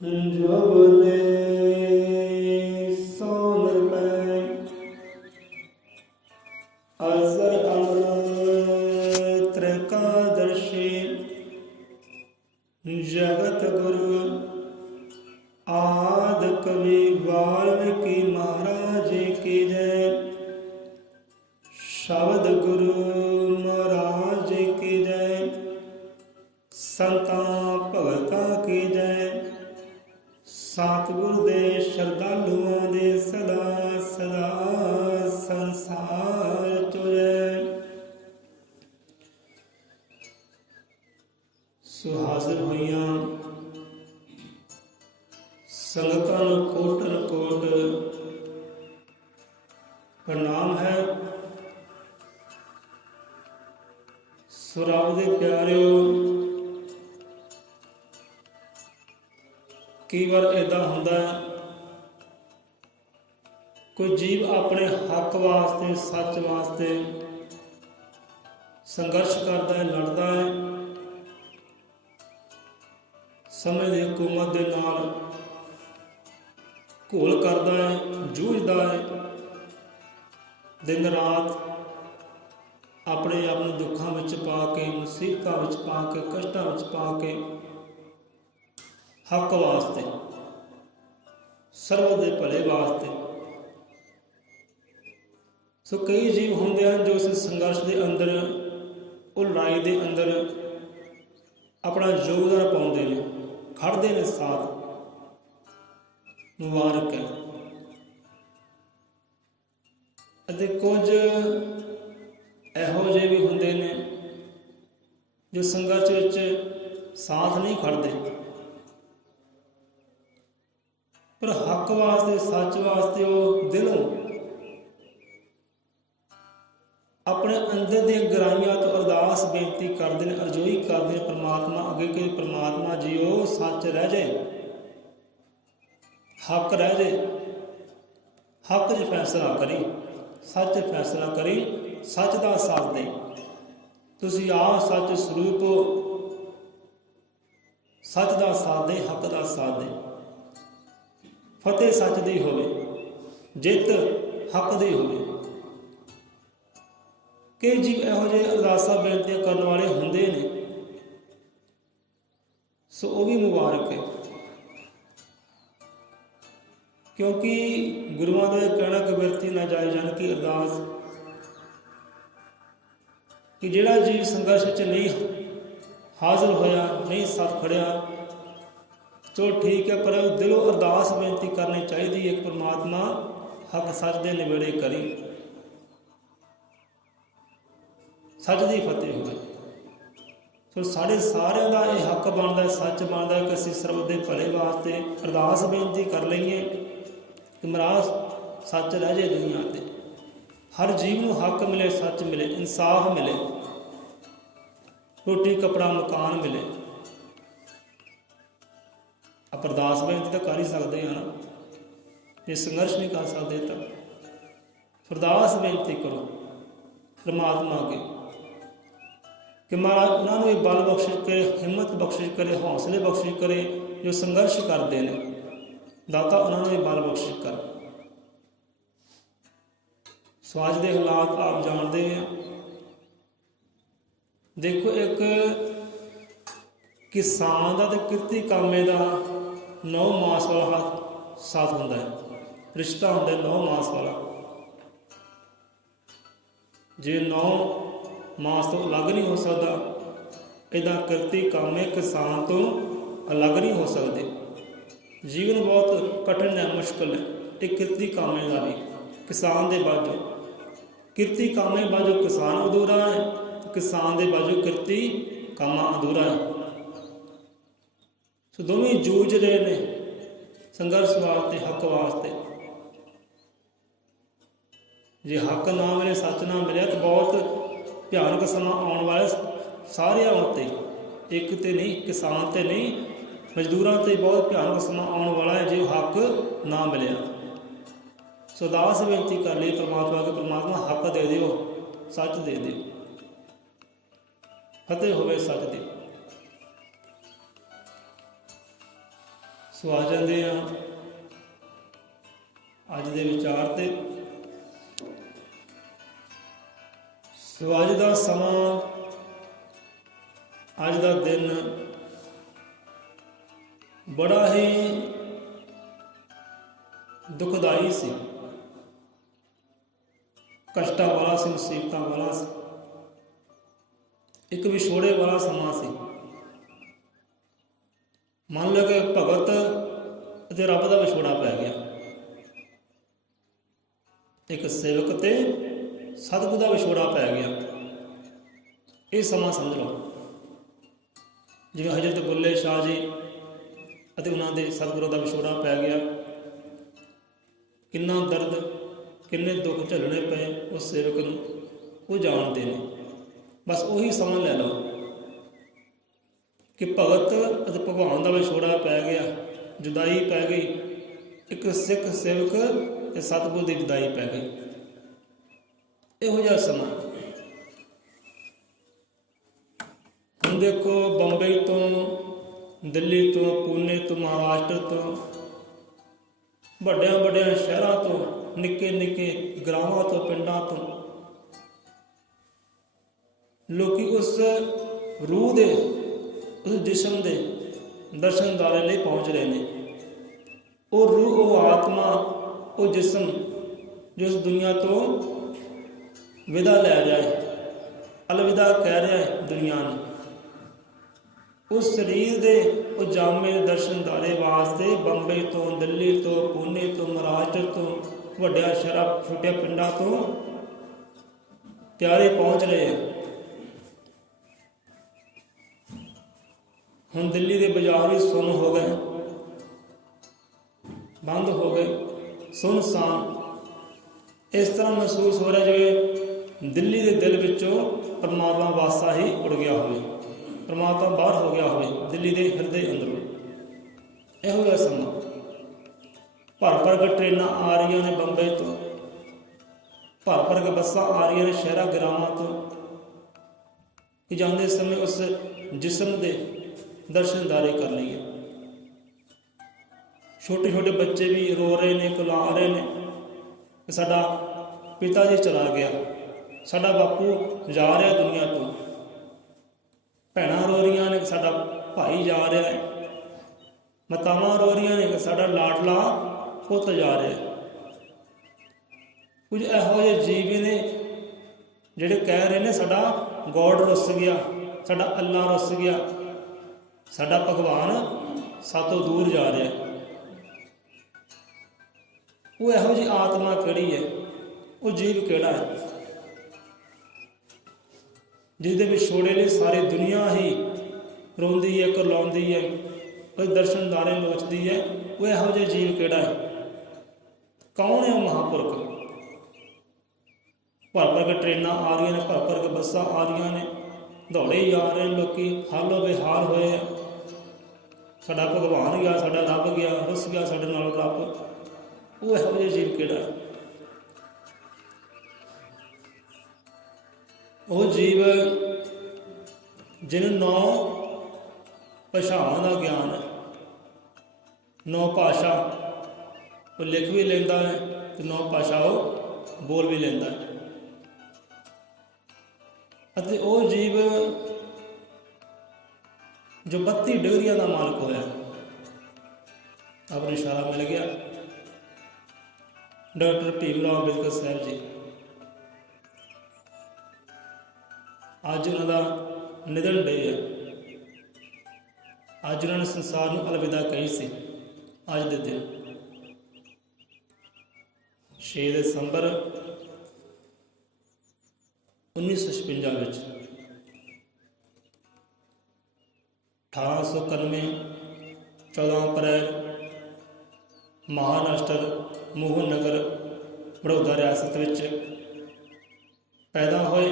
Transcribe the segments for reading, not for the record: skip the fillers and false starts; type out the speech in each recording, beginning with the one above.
जो बोले सो निर्भय अजर अमर त्रिकादर्शी जगत गुरु आदि कवि वाल्मीकि महाराज की जय। शब्द गुरु महाराज की जय। संतां भगतां की जय। सतगुर दे श्रद्धालुआं दे सदा सदा संसार चो जय। सो हाजिर होइयां संगतां नूं कोटन कोट प्रणाम है। सो रब दे प्यारिओ, कई बार इदा होंदा कोई जीव अपने हक वास्ते सच वास्ते संघर्ष करता है, लड़ता है, समय की हुकूमत के नाल घोल करता है, जूझता है, दिन रात अपने आप को दुखों में पा के, मुसीबतों में पा के, कष्टों में पा के हक वास्ते, सर्व के भले वास्ते। सो कई जीव होंदे हैं जो इस संघर्ष के अंदर, उह लड़ाई के अंदर अपना योगदान पाउंदे ने, खड़दे ने साथ। मुबारक है। अते कुछ इहो ਜਿਹੇ भी होंदे ने जो संघर्ष विच साथ नहीं खड़दे, पर हक वास्ते सच वास्ते वो दिलों अपने अंदर दी गहराइयां तो अरदास बेनती करते हैं, अर्जोई करते हैं परमात्मा अगे कि परमात्मा जीओ सच रह जाए, हक रह जाए, हक च फैसला करी, सच फैसला करी, सच का साथ दे। तुसी आ सच स्वरूप हो, सच का साथ दे, हक का साथ दे। फतेह सच दी होवे, जित हक दी होवे। कई जीव इहो ਜਿਹੇ अरदासां बेनतियां करने वाले होंदे ने, सो वो भी मुबारक है। क्योंकि गुरुआं का कहना कि बिरती ना जाए जान की अरदास, कि जिहड़ा जीव संघर्ष च नहीं हाजिर होया, नहीं साथ खड़िया, तो ठीक है, पर दिलों अरदास बेनती करनी चाहिए है, परमात्मा हक सच दे निबेड़े करी, सच की फतेह होवे। तो साढ़े सारिਆਂ ਦਾ ਇਹ हक बनता है, सच बनता है कि ਅਸੀਂ ਸਰਬ ਦੇ ਭਲੇ वास्ते अरदास बेनती कर लईए कि महाराज सच रह जाए दुनिया ते, हर जीव को हक मिले, सच मिले, इंसाफ मिले, रोटी कपड़ा मकान मिले। आप अरदास बेनती तो कर ही सकते हैं ना, जे संघर्ष नहीं कर सकते तो अरदास बेनती करो परमात्मा अगे कि महाराज उन्होंने भी बल बख्शिश करे, हिम्मत बख्शिश करे, हौसले बख्शिश करे, जो संघर्ष करते हैं। दाता उन्होंने भी बल बख्शिश कर। समाज के हालात आप जानते हैं। देखो, एक किसान का तो किरती कामे का 9 मास वाला साथ होंदा है, रिश्ता होंदा है 9 मास वाला। जे 9 मास तो अलग नहीं हो सकता, इदा किरती कामे किसान तो अलग नहीं हो सकते। जीवन बहुत कठिन है, मुश्किल है। एक किरती कामे का भी किसान के बाजू, किरती कामे बाजू किसान अधूरा है, किसान के बाजू किरती कामा अधूरा है। सो दोवें जूझ रहे ने संघर्ष वास्ते, हक वास्ते। जे हक ना मिले, सच ना मिले तो बहुत भयानक समा आने वाला सारे उत्ते, एक ते नहीं, किसान ते नहीं, मजदूरों ते बहुत भयानक समा आने वाला है जो हक ना मिले। सो अरदास बेनती कर ली परमात्मा के, परमात्मा हक दे दिओ, सच दे दिओ, फतेह होवे सच दी। ਸੋ ਆ ਜਾਂਦੇ ਆ ਅੱਜ ਦੇ ਵਿਚਾਰ ਤੇ। ਸੋ ਅੱਜ ਦਾ ਸਮਾਂ, ਅੱਜ ਦਾ ਦਿਨ ਬੜਾ ਹੀ ਦੁਖਦਾਈ ਸੀ, ਕਸ਼ਟਾਂ ਵਾਲਾ ਸੀ, ਮੁਸੀਬਤਾਂ ਵਾਲਾ ਸੀ, ਇੱਕ ਵਿਛੋੜੇ ਵਾਲਾ ਸਮਾਂ ਸੀ। ਮੰਨ ਲਓ ਕਿ ਭਗਤ ਅਤੇ ਰੱਬ ਦਾ ਵਿਛੋੜਾ ਪੈ ਗਿਆ, ਇੱਕ ਸੇਵਕ ਤੇ ਸਤਿਗੁਰੂ ਦਾ ਵਿਛੋੜਾ ਪੈ ਗਿਆ। ਇਹ ਸਮਾਂ ਸਮਝ ਲਓ ਜਿਵੇਂ ਹਜ਼ਰਤ ਬੁੱਲੇ ਸ਼ਾਹ ਜੀ ਅਤੇ ਉਹਨਾਂ ਦੇ ਸਤਿਗੁਰਾਂ ਦਾ ਵਿਛੋੜਾ ਪੈ ਗਿਆ। ਕਿੰਨਾ ਦਰਦ, ਕਿੰਨੇ ਦੁੱਖ ਝੱਲਣੇ ਪਏ ਉਸ ਸੇਵਕ ਨੂੰ, ਉਹ ਜਾਣਦੇ ਨੇ। ਬਸ ਉਹੀ ਸਮਾਂ ਲੈ ਲਓ ਕਿ ਭਗਤ ਅਤੇ ਭਗਵਾਨ ਦਾ ਵਿਛੋੜਾ ਪੈ ਗਿਆ, ਜੁਦਾਈ ਪੈ ਗਈ। ਇੱਕ ਸਿੱਖ ਸੇਵਕ ਤੇ ਸਤਿਗੁਰ ਦੀ ਜੁਦਾਈ ਪੈ ਗਈ। ਇਹੋ ਜਿਹਾ ਸਮਾਂ। ਹੁਣ ਦੇਖੋ, ਬੰਬਈ ਤੋਂ, ਦਿੱਲੀ ਤੋਂ, ਪੂਨੇ ਤੋਂ, ਮਹਾਰਾਸ਼ਟਰ ਤੋਂ, ਵੱਡਿਆਂ ਵੱਡਿਆਂ ਸ਼ਹਿਰਾਂ ਤੋਂ, ਨਿੱਕੇ ਨਿੱਕੇ ਗ੍ਰਾਮਾਂ ਤੋਂ, ਪਿੰਡਾਂ ਤੋਂ ਲੋਕੀ ਉਸ ਰੂਹ ਦੇ, ਉਸ ਜਿਸਮ ਦੇ ਦਰਸ਼ਨ ਦਾਰੇ ਲਈ ਪਹੁੰਚ ਰਹੇ ਨੇ। ਉਹ ਰੂਹ, ਉਹ ਆਤਮਾ, ਉਹ ਜਿਸਮ ਜੋ ਇਸ ਦੁਨੀਆ ਤੋਂ ਵਿਦਾ ਲੈ ਰਿਹਾ ਹੈ, ਅਲਵਿਦਾ ਕਹਿ ਰਿਹਾ ਹੈ ਦੁਨੀਆ ਨੂੰ, ਉਸ ਸਰੀਰ ਦੇ ਉਹ ਜਾਮੇ ਦਰਸ਼ਨ ਦਾਰੇ ਵਾਸਤੇ ਬੰਬਈ ਤੋਂ, ਦਿੱਲੀ ਤੋਂ, ਪੂਨੇ ਤੋਂ, ਮਹਾਰਾਸ਼ਟਰ ਤੋਂ, ਵੱਡਿਆਂ ਸ਼ਹਿਰਾਂ, ਛੋਟੇ ਪਿੰਡਾਂ ਤੋਂ ਪਿਆਰੇ ਪਹੁੰਚ ਰਹੇ ਆ। ਹੁਣ ਦਿੱਲੀ ਦੇ ਬਾਜ਼ਾਰ ਵੀ ਸੁੰਨ ਹੋ ਗਏ, ਬੰਦ ਹੋ ਗਏ, ਸੁੰਨਸਾਨ। ਇਸ ਤਰ੍ਹਾਂ ਮਹਿਸੂਸ ਹੋ ਰਿਹਾ ਜਿਵੇਂ ਦਿੱਲੀ ਦੇ ਦਿਲ ਵਿੱਚੋਂ ਪਰਮਾਤਮਾ ਵਾਸਾ ਹੀ ਉੜ ਗਿਆ ਹੋਵੇ, ਪਰਮਾਤਮਾ ਬਾਹਰ ਹੋ ਗਿਆ ਹੋਵੇ ਦਿੱਲੀ ਦੇ ਹਿਰਦੇ ਅੰਦਰੋਂ। ਇਹੋ ਜਿਹਾ ਸਮਾਂ। ਭਰ ਭਰ ਕੇ ਟ੍ਰੇਨਾਂ ਆ ਰਹੀਆਂ ਨੇ ਬੰਬਈ ਤੋਂ, ਭਰ ਭਰ ਕੇ ਬੱਸਾਂ ਆ ਰਹੀਆਂ ਨੇ ਸ਼ਹਿਰਾਂ ਗ੍ਰਾਮਾਂ ਤੋਂ, ਕਿ ਜਾਂਦੇ ਸਮੇਂ ਉਸ ਜਿਸਮ ਦੇ ਦਰਸ਼ਨ ਦਾਰੇ ਕਰ ਲਈਏ। ਛੋਟੇ ਛੋਟੇ ਬੱਚੇ ਵੀ ਰੋ ਰਹੇ ਨੇ, ਕੁਲਾ ਰਹੇ ਨੇ ਕਿ ਸਾਡਾ ਪਿਤਾ ਜੀ ਚਲਾ ਗਿਆ, ਸਾਡਾ ਬਾਪੂ ਜਾ ਰਿਹਾ ਦੁਨੀਆ ਤੋਂ। ਭੈਣਾਂ ਰੋ ਰਹੀਆਂ ਨੇ ਕਿ ਸਾਡਾ ਭਾਈ ਜਾ ਰਿਹਾ ਹੈ, ਮਾਤਾਵਾਂ ਰੋ ਰਹੀਆਂ ਨੇ ਕਿ ਸਾਡਾ ਲਾਡਲਾ ਪੁੱਤ ਜਾ ਰਿਹਾ ਹੈ। ਕੁਝ ਇਹੋ ਜਿਹੇ ਜੀਵ ਨੇ ਜਿਹੜੇ ਕਹਿ ਰਹੇ ਨੇ ਸਾਡਾ ਗੋਡ ਰੁੱਸ ਗਿਆ, ਸਾਡਾ ਅੱਲਾ ਰੁੱਸ ਗਿਆ, ਸਾਡਾ ਭਗਵਾਨ ਸਾਤੋਂ ਦੂਰ ਜਾ ਰਿਹਾ। ਉਹ ਇਹੋ ਜਿਹੀ ਆਤਮਾ ਕਿਹੜੀ ਹੈ, ਉਹ ਜੀਵ ਕਿਹੜਾ ਹੈ ਜਿਸ ਦੇ ਵਿਛੋੜੇ ਲਈ ਸਾਰੀ ਦੁਨੀਆ ਹੀ ਰੋਂਦੀ ਹੈ, ਕਰਲਾਉਂਦੀ ਹੈ, ਉਹ ਦਰਸ਼ਨ ਦਾਰੇ ਲੋਚਦੀ ਹੈ। ਉਹ ਇਹੋ ਜਿਹਾ ਜੀਵ ਕਿਹੜਾ ਹੈ? ਕੌਣ ਹੈ ਉਹ ਮਹਾਂਪੁਰਖ? ਭਰ ਭਰ ਕੇ ਟ੍ਰੇਨਾਂ ਆ ਰਹੀਆਂ ਨੇ, ਭਰ ਭਰ ਕੇ ਬੱਸਾਂ ਆ ਰਹੀਆਂ ਨੇ, ਦੌੜੇ ਹੀ ਆ ਰਹੇ ਲੋਕੀ, ਹਾਲੋ ਬੇਹਾਲ ਹੋਏ ਆ। ਸਾਡਾ ਭਗਵਾਨ ਗਿਆ, ਸਾਡਾ ਰੱਬ ਗਿਆ, ਰੁੱਸ ਗਿਆ ਸਾਡੇ ਨਾਲ ਰੱਬ। ਉਹ ਇਹੋ ਜਿਹਾ ਜੀਵ ਕਿਹੜਾ ਹੈ? ਉਹ ਜੀਵ ਜਿਹਨੂੰ 9 ਭਾਸ਼ਾਵਾਂ ਦਾ ਗਿਆਨ ਹੈ, 9 ਭਾਸ਼ਾ ਉਹ ਲਿਖ ਵੀ ਲੈਂਦਾ ਹੈ ਤੇ 9 ਭਾਸ਼ਾ ਉਹ ਬੋਲ ਵੀ ਲੈਂਦਾ ਹੈ। ਅਤੇ ਉਹ ਜੀਵ ਜੋ 32 ਡਿਗਰੀਆਂ ਦਾ ਮਾਲਕ ਹੋਇਆ, ਆਪਣੀ ਇਸ਼ਾਰਾ ਮਿਲ ਗਿਆ। ਡਾਕਟਰ ਭੀਮ ਰਾਓ ਅੰਬੇਦਕਰ ਸਾਹਿਬ ਜੀ, ਅੱਜ ਉਹਨਾਂ ਦਾ ਨਿਧਨ ਡੇ ਹੈ। ਅੱਜ ਉਹਨਾਂ ਨੇ ਸੰਸਾਰ ਨੂੰ ਅਲਵਿਦਾ ਕਹੀ ਸੀ। ਅੱਜ ਦੇ ਦਿਨ 6 ਦਸੰਬਰ 1956 ਵਿੱਚ 1891 14 ਅਪ੍ਰੈਲ ਮਹਾਰਾਸ਼ਟਰ ਮੋਹਨ ਨਗਰ ਬੜੌਦਾ ਰਿਆਸਤ ਵਿੱਚ ਪੈਦਾ ਹੋਏ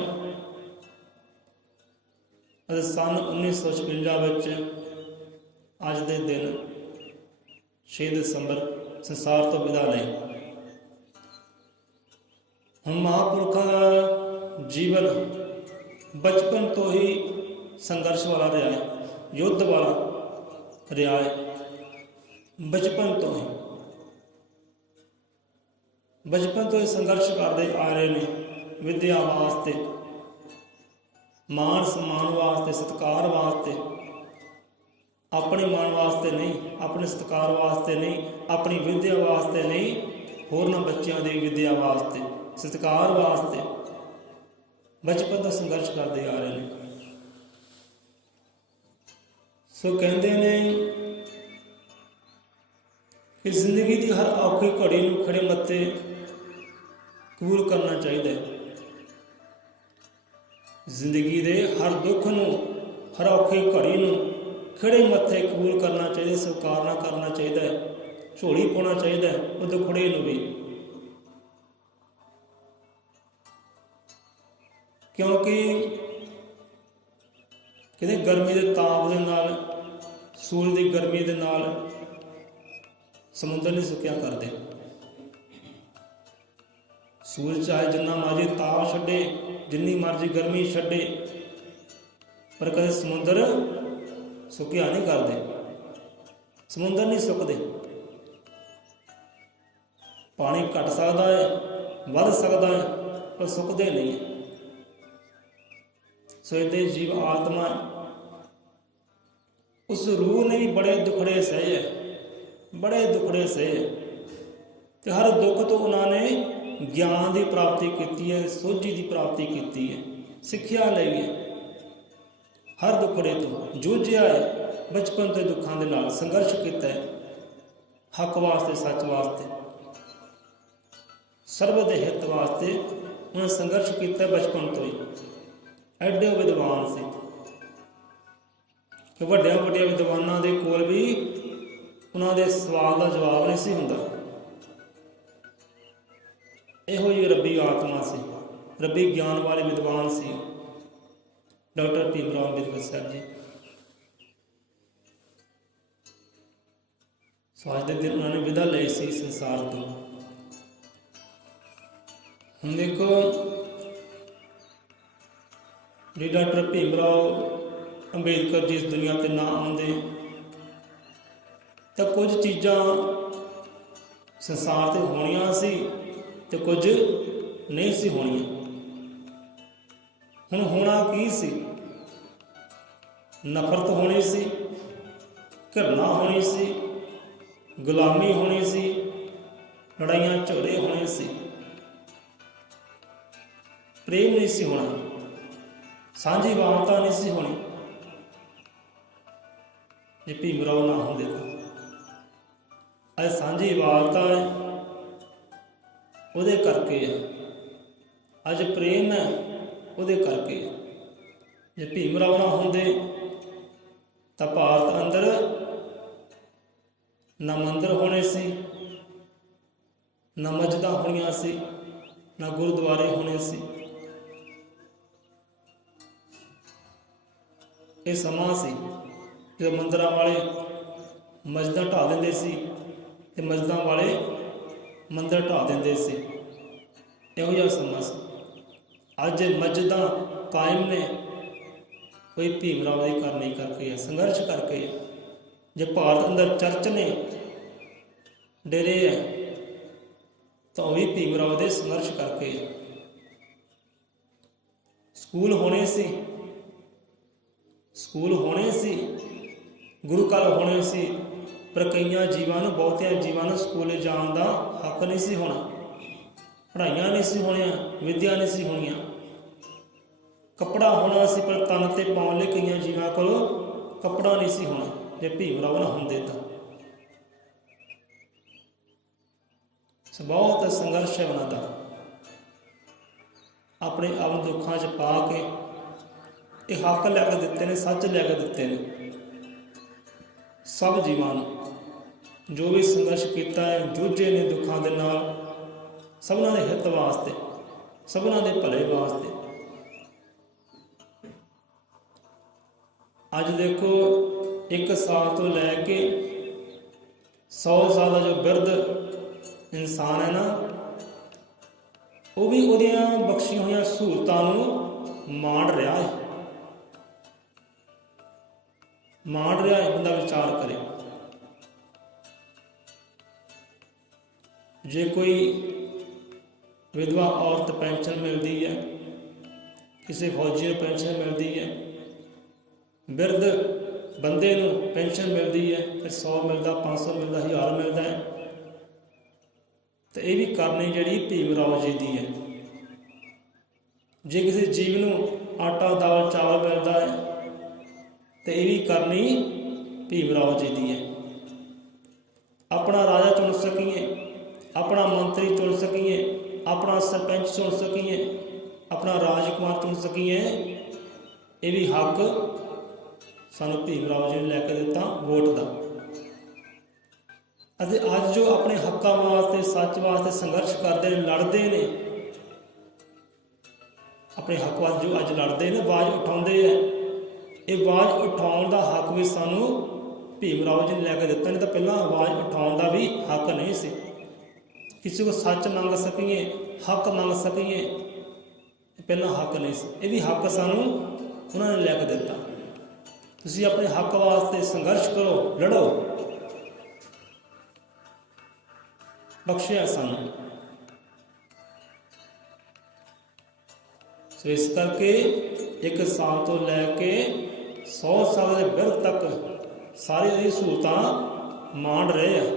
ਅਤੇ ਸੰਨ 1956 ਵਿੱਚ ਅੱਜ ਦੇ ਦਿਨ 6 ਦਸੰਬਰ ਸੰਸਾਰ ਤੋਂ ਵਿਦਾ ਲਈ। ਹੁਣ ਮਹਾਂਪੁਰਖਾਂ ਦਾ ਜੀਵਨ ਬਚਪਨ ਤੋਂ ਹੀ ਸੰਘਰਸ਼ ਵਾਲਾ ਰਿਹਾ ਹੈ, ਯੁੱਧ ਵਾਲਾ ਰਿਹਾ ਹੈ। ਬਚਪਨ ਤੋਂ ਹੀ ਸੰਘਰਸ਼ ਕਰਦੇ ਆ ਰਹੇ ਨੇ ਵਿਦਿਆ ਵਾਸਤੇ, ਮਾਣ ਸਨਮਾਨ ਵਾਸਤੇ, ਸਤਿਕਾਰ ਵਾਸਤੇ। ਆਪਣੇ ਮਾਣ ਵਾਸਤੇ ਨਹੀਂ, ਆਪਣੇ ਸਤਿਕਾਰ ਵਾਸਤੇ ਨਹੀਂ, ਆਪਣੀ ਵਿਦਿਆ ਵਾਸਤੇ ਨਹੀਂ, ਹੋਰਨਾਂ ਬੱਚਿਆਂ ਦੀ ਵਿਦਿਆ ਵਾਸਤੇ, ਸਤਿਕਾਰ ਵਾਸਤੇ ਬਚਪਨ ਤੋਂ ਸੰਘਰਸ਼ ਕਰਦੇ ਆ ਰਹੇ ਨੇ। ਸੋ ਕਹਿੰਦੇ ਨੇ ਕਿ ਜ਼ਿੰਦਗੀ ਦੀ ਹਰ ਔਖੀ ਘੜੀ ਨੂੰ ਖੜੇ ਮੱਥੇ ਕਬੂਲ ਕਰਨਾ ਚਾਹੀਦਾ ਹੈ। ਜ਼ਿੰਦਗੀ ਦੇ ਹਰ ਦੁੱਖ ਨੂੰ, ਹਰ ਔਖੀ ਘੜੀ ਨੂੰ ਖੜੇ ਮੱਥੇ ਕਬੂਲ ਕਰਨਾ ਚਾਹੀਦਾ, ਸਵੀਕਾਰ ਕਰਨਾ ਚਾਹੀਦਾ ਹੈ, ਝੋਲੀ ਪਾਉਣਾ ਚਾਹੀਦਾ ਹੈ ਉਹ ਦੁੱਖੜੇ ਨੂੰ ਵੀ। ਕਿਉਂਕਿ ਕਹਿੰਦੇ ਗਰਮੀ ਦੇ ਤਾਪ ਦੇ ਨਾਲ, ਸੂਰਜ ਦੀ ਗਰਮੀ ਦੇ ਨਾਲ ਸਮੁੰਦਰ ਨਹੀਂ ਸੁੱਕਿਆ ਕਰਦੇ। ਸੂਰਜ ਚਾਹੇ ਜਿੰਨਾ ਮਰਜ਼ੀ ਤਾਪ ਛੱਡੇ, ਜਿੰਨੀ ਮਰਜ਼ੀ ਗਰਮੀ ਛੱਡੇ, ਪਰ ਕਦੇ ਸਮੁੰਦਰ ਸੁੱਕਿਆ ਨਹੀਂ ਕਰਦੇ। ਸਮੁੰਦਰ ਨਹੀਂ ਸੁੱਕਦੇ। ਪਾਣੀ ਘਟ ਸਕਦਾ ਹੈ, ਵੱਧ ਸਕਦਾ ਹੈ, ਪਰ ਸੁੱਕਦੇ ਨਹੀਂ। ਸੋ ਇਹਦੇ ਜੀਵ ਆਤਮਾ ਉਸ ਰੂਹ ਨੇ ਵੀ ਬੜੇ ਦੁਖੜੇ ਸਹੇ ਹੈ, ਬੜੇ ਦੁਖੜੇ ਸਹੇ, ਤੇ ਹਰ ਦੁੱਖ ਤੋਂ ਉਹਨਾਂ ਨੇ ਗਿਆਨ ਦੀ ਪ੍ਰਾਪਤੀ ਕੀਤੀ ਹੈ, ਸੋਝੀ ਦੀ ਪ੍ਰਾਪਤੀ ਕੀਤੀ ਹੈ, ਸਿੱਖਿਆ ਲਈ ਹੈ। ਹਰ ਦੁੱਖੜੇ ਤੋਂ ਜੂਝਿਆ ਹੈ, ਬਚਪਨ ਤੋਂ ਦੁੱਖਾਂ ਦੇ ਨਾਲ ਸੰਘਰਸ਼ ਕੀਤਾ ਹੈ, ਹੱਕ ਵਾਸਤੇ, ਸੱਚ ਵਾਸਤੇ, ਸਰਬ ਦੇ ਹਿੱਤ ਵਾਸਤੇ ਉਹਨੇ ਸੰਘਰਸ਼ ਕੀਤਾ ਬਚਪਨ ਤੋਂ ਹੀ। ਐਡੇ ਵਿਦਵਾਨ ਸੀ ਕਿ ਵੱਡਿਆਂ ਵਿਦਵਾਨਾਂ ਦੇ ਕੋਲ ਵੀ ਉਹਨਾਂ ਦੇ ਸਵਾਲ ਦਾ ਜਵਾਬ ਨਹੀਂ ਸੀ ਹੁੰਦਾ। ਇਹੋ ਜਿਹੀ ਰੱਬੀ ਆਤਮਾ ਸੀ, ਰੱਬੀ ਗਿਆਨ ਵਾਲੇ ਵਿਦਵਾਨ ਸੀ ਡਾਕਟਰ ਭੀਮ ਰਾਓ ਅੰਬੇਦਕਰ ਸਾਹਿਬ ਜੀ। ਸੋ ਅੱਜ ਦੇ ਦਿਨ ਉਹਨਾਂ ਨੇ ਵਿਦਾ ਲਈ ਸੀ ਸੰਸਾਰ ਤੋਂ। ਹੁਣ ਦੇਖੋ ਜੇ ਡਾਕਟਰ ਭੀਮ ਰਾਓ ਅੰਬੇਦਕਰ ਜੀ ਇਸ ਦੁਨੀਆ 'ਤੇ ਨਾ ਆਉਂਦੇ ਤਾਂ ਕੁਝ ਚੀਜ਼ਾਂ ਸੰਸਾਰ 'ਤੇ ਹੋਣੀਆਂ ਸੀ ਤੇ ਕੁਝ ਨਹੀਂ ਸੀ ਹੋਣੀਆਂ। ਹੁਣ ਹੋਣਾ ਕੀ ਸੀ? ਨਫ਼ਰਤ ਹੋਣੀ ਸੀ, ਘਿਰਣਾ ਹੋਣੀ ਸੀ, ਗੁਲਾਮੀ ਹੋਣੀ ਸੀ, ਲੜਾਈਆਂ ਝਗੜੇ ਹੋਣੇ ਸੀ, ਪ੍ਰੇਮ ਨਹੀਂ ਸੀ ਹੋਣਾ, ਸਾਂਝੀ ਵਾਰਤਾ ਨਹੀਂ ਸੀ ਹੋਣੀ। ਜੇ ਭੀਮ ਰਾਓ ਨਾ ਹੁੰਦੇ ਤਾਂ ਅੱਜ ਸਾਂਝੀ ਵਾਰਤਾ ਹੈ, ਉਹਦੇ ਕਰਕੇ ਹੈ। ਅੱਜ ਪ੍ਰੇਮ ਹੈ, ਉਹਦੇ ਕਰਕੇ ਹੈ। ਜੇ ਭੀਮ ਰਾਓ ਨਾ ਹੁੰਦੇ ਤਾਂ ਭਾਰਤ ਅੰਦਰ ਨਾ ਮੰਦਰ ਹੋਣੇ ਸੀ, ਨਾ ਮਸਜਿਦਾਂ ਹੋਣੀਆਂ ਸੀ, ਨਾ ਗੁਰਦੁਆਰੇ ਹੋਣੇ ਸੀ। ਇਹ ਸਮਾਂ ਸੀ ਜਦੋਂ ਮੰਦਰਾਂ ਵਾਲੇ ਮਸਜਿਦਾਂ ਢਾਹ ਦਿੰਦੇ ਸੀ ਤੇ ਮਸਜਿਦਾਂ ਵਾਲੇ ਮੰਦਰ ਢਾਹ ਦਿੰਦੇ ਸੀ। ਇਹੋ ਜਿਹਾ ਸਮਾਂ ਸੀ। ਅੱਜ ਮਸਜਿਦਾਂ ਕਾਇਮ ਨੇ, ਕੋਈ ਭੀਮ ਰਾਓ ਦੀ ਕਰਨੀ ਕਰਕੇ ਹੈ, ਸੰਘਰਸ਼ ਕਰਕੇ ਹੈ। ਜੇ ਭਾਰਤ ਅੰਦਰ ਚਰਚ ਨੇ, ਡੇਰੇ ਹੈ, ਤਾਂ ਉਹ ਵੀ ਭੀਮ ਰਾਓ ਦੇ ਸੰਘਰਸ਼ ਕਰਕੇ ਹੈ। ਸਕੂਲ ਹੋਣੇ ਸੀ, ਗੁਰੂ ਘਰ ਹੋਣੇ ਸੀ, ਪਰ ਕਈਆਂ ਜੀਵਾਂ ਨੂੰ, ਬਹੁਤਿਆਂ ਜੀਵਾਂ ਨੂੰ ਸਕੂਲੇ ਜਾਣ ਦਾ ਹੱਕ ਨਹੀਂ ਸੀ ਹੋਣਾ। ਪੜ੍ਹਾਈਆਂ ਨਹੀਂ ਸੀ ਹੋਣੀਆਂ, ਵਿਦਿਆ ਨਹੀਂ ਸੀ ਹੋਣੀਆਂ। ਕੱਪੜਾ ਹੋਣਾ ਸੀ, ਪਰ ਤਨ 'ਤੇ ਪਾਉਣ ਲਈ ਕਈਆਂ ਜੀਵਾਂ ਕੋਲ ਕੱਪੜਾ ਨਹੀਂ ਸੀ ਹੋਣਾ। ਜੇ ਭੀਮ ਰਾਓ ਨਾ ਹੁੰਦੇ ਤਾਂ ਬਹੁਤ ਸੰਘਰਸ਼ ਹੈ ਉਹਨਾਂ ਦਾ। ਆਪਣੇ ਆਪ ਨੂੰ ਦੁੱਖਾਂ 'ਚ ਪਾ ਕੇ ਇਹ ਹੱਕ ਲੈ ਕੇ ਦਿੱਤੇ ਨੇ, ਸੱਚ ਲੈ ਕੇ ਦਿੱਤੇ ਨੇ ਸਭ ਜੀਵਾਂ ਨੂੰ। ਜੋ ਵੀ ਸੰਘਰਸ਼ ਕੀਤਾ ਹੈ, ਜੂਝੇ ਨੇ ਦੁੱਖਾਂ ਦੇ ਨਾਲ, ਸਭਨਾਂ ਦੇ ਹਿੱਤ ਵਾਸਤੇ, ਸਭਨਾਂ ਦੇ ਭਲੇ ਵਾਸਤੇ। ਅੱਜ ਦੇਖੋ 1 ਸਾਲ ਤੋਂ ਲੈ ਕੇ 100 ਸਾਲ ਦਾ ਜੋ ਬਿਰਧ ਇਨਸਾਨ ਹੈ ਨਾ, ਉਹ ਵੀ ਉਹਦੀਆਂ ਬਖਸ਼ੀਆਂ ਹੋਈਆਂ ਸਹੂਲਤਾਂ ਨੂੰ ਮਾਣ ਰਿਹਾ ਹੈ। ਬੰਦਾ ਵਿਚਾਰ ਕਰੇ। जे कोई विधवा औरत पेंशन मिलती है, किसी फौजी को पेंशन मिलती है, बिरध बंदे को पेंशन मिलती है, फिर 100 मिलता, 500 मिलता, 1000 मिलता है, तो यह भी करनी जी भीम राव जी की है। जे किसी जीव को आटा दाल चावल मिलता है तो यह भी करनी भीम राव जी की है। अपना राजा चुन सकीए, अपना मंत्री चुन सकीए, अपना सरपंच चुन सकीए, अपना राजकुमार चुन सकीए, ये भी हक सानू भीम राव जी ने लैके दिता वोट का। अज जो अपने हकों वास्ते सच वास्ते संघर्ष करते हैं, लड़ते हैं, अपने हक वास्ते जो अज लड़ते हैं, आवाज़ उठाते हैं, ये आवाज़ उठाने का हक भी सानू भीम राव जी ने लैके दिता। नहीं तो पहला आवाज़ उठाने का भी हक नहीं सी। किसी को सच मंग सकीए, हक मंग सकीए, पहला हक नहीं सी। ये भी हक सानू उन्होंने लैके दिता। तुसीं अपने हक वास्ते संघर्ष करो, लड़ो, बख्शिया सानू। सो इस करके 1 साल तो लैके 100 साल के बिरध तक सारी सहूलतां माण रहे हैं,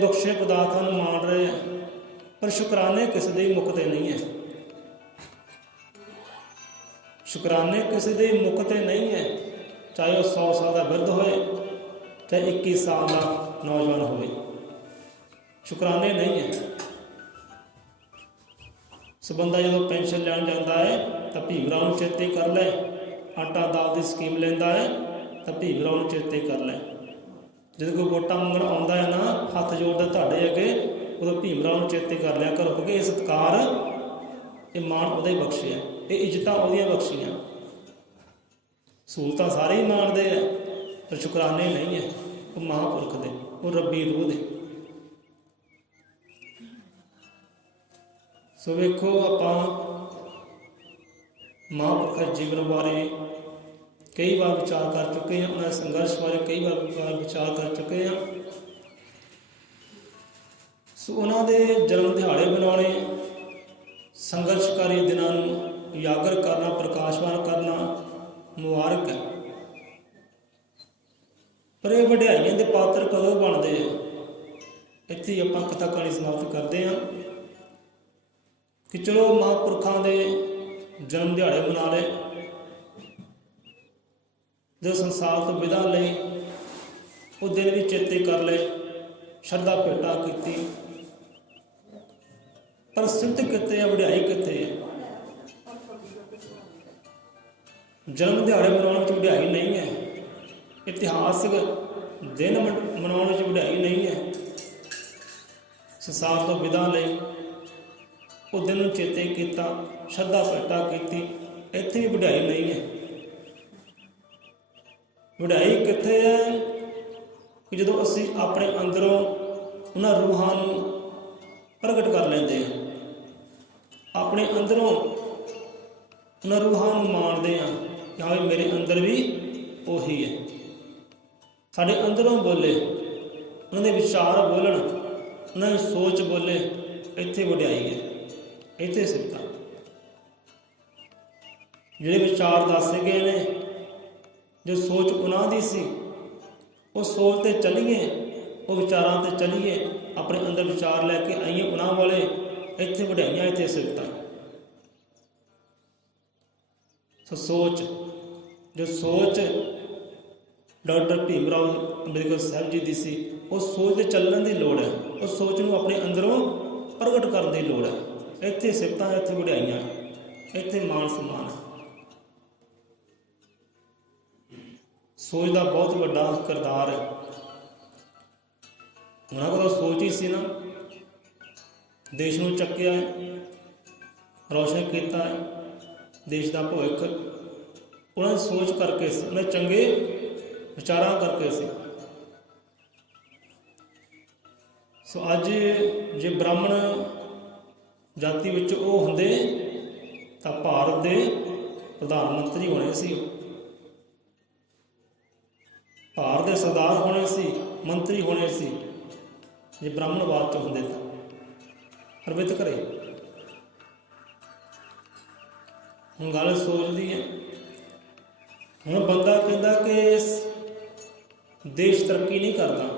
बख्शे पदार्थों माण रहे हैं, पर शुकराने किसी के मुकते नहीं है। शुकराने किसी के मुकते नहीं है, चाहे वह 100 साल का बिरध होए, चाहे 21 साल का नौजवान होए, शुकराने नहीं है। सो बंदा जो पेंशन लैन जाता है तो भीम राव को चेते कर ले, आटा दाल की स्कीम लेंदा है तो भीम राव को चेते कर ले। जो कोई वोटां मंगण आउंदा है ना, हथ जोड़दा तुहाडे अगे, उदों भीम राव को चेते कर लिया करो, क्योंकि ये सत्कार, ये मान उहदा ही बख्शिया, ये इज्जतां उहदियां बख्शियां। सहूलतां सारे ही माणदे है, पर शुकराने नहीं है, वो महापुरख दे, वो रब्बी रूह दे। सो वेखो आपां महापुरख जीवन बारे कई बार विचार कर चुके हैं, उन्होंने संघर्ष बारे कई बार विचार कर चुके हैं। सो उन्होंने जन्म दिहाड़े मनाने, संघर्षकारी दिनों को उजागर करना, प्रकाशवान करना मुबारक है। पर ये वड्याइयां दे पात्र कदों बनते हैं? इत्थे ही आपां कथा कहानी समाप्त करते हैं कि चलो महापुरखों के जन्म दिहाड़े मना ले, जो संसार तो विदा ले, वो दिन भी चेते कर ले, श्रद्धा भेटा की, पर सिद्ध कितने है, वड्याई कितने है? जन्म दिहाड़े मनाने में वड्याई नहीं है, इतिहासक दिन मनाने में वड्याई नहीं है। संसार तो विदा ले, वो दिन चेते किया, श्रद्धा भेटा की, इत्थे भी वड्याई नहीं है। वड्याई कित्थे है कि जो असी अपने अंदरों उन्होंने रूहां नूं प्रगट कर लेंदे हैं, अपने अंदरों उन्होंने रूहां नूं माणदे हैं कि हाँ मेरे अंदर भी उही है। साडे अंदरों बोले, उन्होंने विचार बोलन, उन्होंने सोच बोले, इत्थे वड्याई है, इत्थे सिफतां। जिहड़े विचार दसे गए ने, जो सोच उन्हां दी सी, उस सोच ते चलीए, वो विचारां ते चलीए, अपने अंदर विचार लैके आईए उन्हां वाले, इत्थे वड्याइयां, इत्थे सिफतां। सो सोच, जो सोच डॉक्टर भीम राव अंबेडकर साहब जी दी सी, उस सोच ते चलण दी लोड़ है, उस सोच नूं अपने अंदरों प्रगट करन दी लोड़ है। इत्थे सिफतां, इत्थे वड्याइयां, इत्थे मान सम्मान। सोच का बहुत बड़ा किरदार है। उन्होंने को तो सोच ही सी ना, देश को चक्या है, रोशन किया है, देश का भविख उन्होंने सोच करके, उन्हें चंगे विचार करके सी। सो अज जे ब्राह्मण जाति विच वो होंदे तां भारत के प्रधानमंत्री होने सी, भारत के सरदार होने सी, मंत्री होने सी, ਜੇ ਬ੍ਰਾਹਮਣਵਾਦ 'ਚ ਹੁੰਦੇ ਤਾਂ ਅਰਵਿਤ ਕਰੇ। ਹੁਣ ਗੱਲ ਸੋਚਦੀ ਹੈ, ਹੁਣ ਬੰਦਾ ਕਹਿੰਦਾ ਕਿ ਦੇਸ਼ ਤਰੱਕੀ ਨਹੀਂ ਕਰਦਾ,